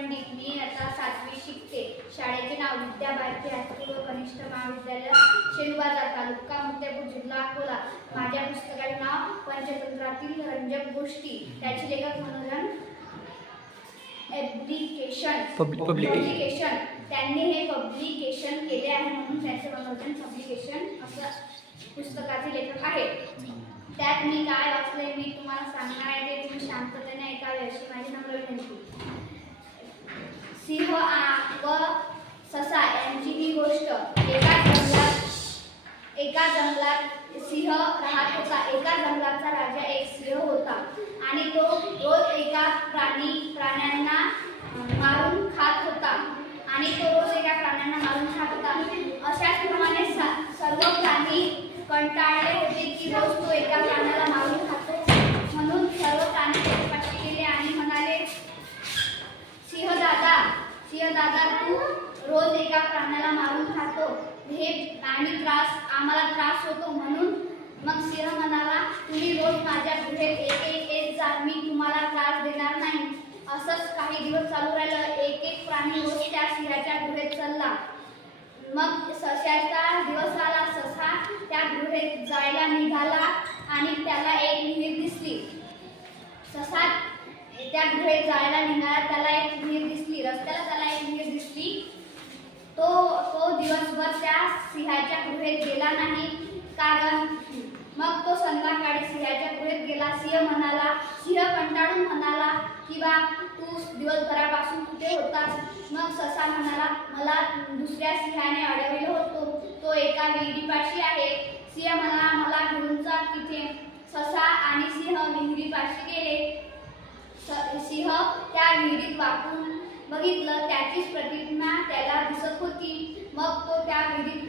पंडित मी आता सातवी शिकते. शाळेचे नाव विद्या भारती हायस्कूल व कनिष्ठ महाविद्यालय शेलबाजार तालुका मुक्तापूर जिल्हा अकोला. माझ्या पुस्तकाचे नाव पंचतंत्रातील रंजक गोष्टी. त्याचे लेखक मनोरंजन publication. पब्लिकेशन त्यांनी हे पब्लिकेशन केले आहे म्हणून त्याचे मनोरंजन पब्लिकेशन असं पुस्तकाचे लेखक आहेत त्यात मी काय वाचले मी तुम्हाला सांगणार आहे ते तुम्ही शांततेने ऐकावे अशी माझी नम्र विनंती. सिंह व ससा यांची ही गोष्ट. एका जंगलात एका जंगलात सिंह राहत होता. एका जंगलाचा राजा एक सिंह होता. आणि तो रोज एका प्राणी प्राण्यांना मारून खात होता. आणि तो रोज एका प्राण्यांना मारून खात होता. अशाच प्रमाणे सर्व प्राणी कंटाळले होते की रोज तो एका प्राण्याला मारून खातो म्हणून सर्व प्राणी त्याच्यापाशी गेले आणि म्हणाले सिंह दादा सिंह दादा तू रोज एका आम्हाला मारून खातो. हे आणि त्रास आम्हाला त्रास होतो म्हणून मग सिंह म्हणाला तुम्ही रोज माझ्या गुहेत एक एक येत जा मी तुम्हाला त्रास देणार नाही. असंच काही दिवस चालू राहिलं एक एक प्राणी रोज त्या सिंहाच्या गुहेत चालला. मग सशाचा दिवस आला ससा त्या गुहेत जायला निघाला आणि त्याला एक विहीर दिसली. ससा त्या गुहेत जायला निघाला त्याला एक विहीर दिसली रस्त्याला त्याला एक विहीर दिसली तो तो दिवसभर त्या सिंहाच्या गुहेत गेला नाही. कारण मग तो संध्याकाळी सिंहाच्या गुहेत गेला. सिंह म्हणाला सिंह कंटाळून म्हणाला की बा तू दिवसभरापासून कुठे होतास? मग ससा म्हणाला मला दुसऱ्या सिंहाने अडविलं होतो. तो एका विहिरीपाशी आहे. सिंह म्हणाला मला घेऊन जा तिथे. ससा आणि सिंह विहिरीपाशी गेले. स- सिंह त्या विहिरीत वाकून बघितलं. त्याचीच प्रतिमा त्याला दिसत होती. मग तो त्या विहिरीत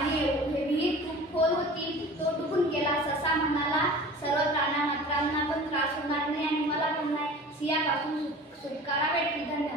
पाडले हे विहित खूप खोल होती तो डुबून गेला. ससा म्हणाला सर्व प्राणा मात्रांना पण त्रास होणार नाही आणि मला पण नाही. सियापासून सुटकारा भेटली. धन्यवाद.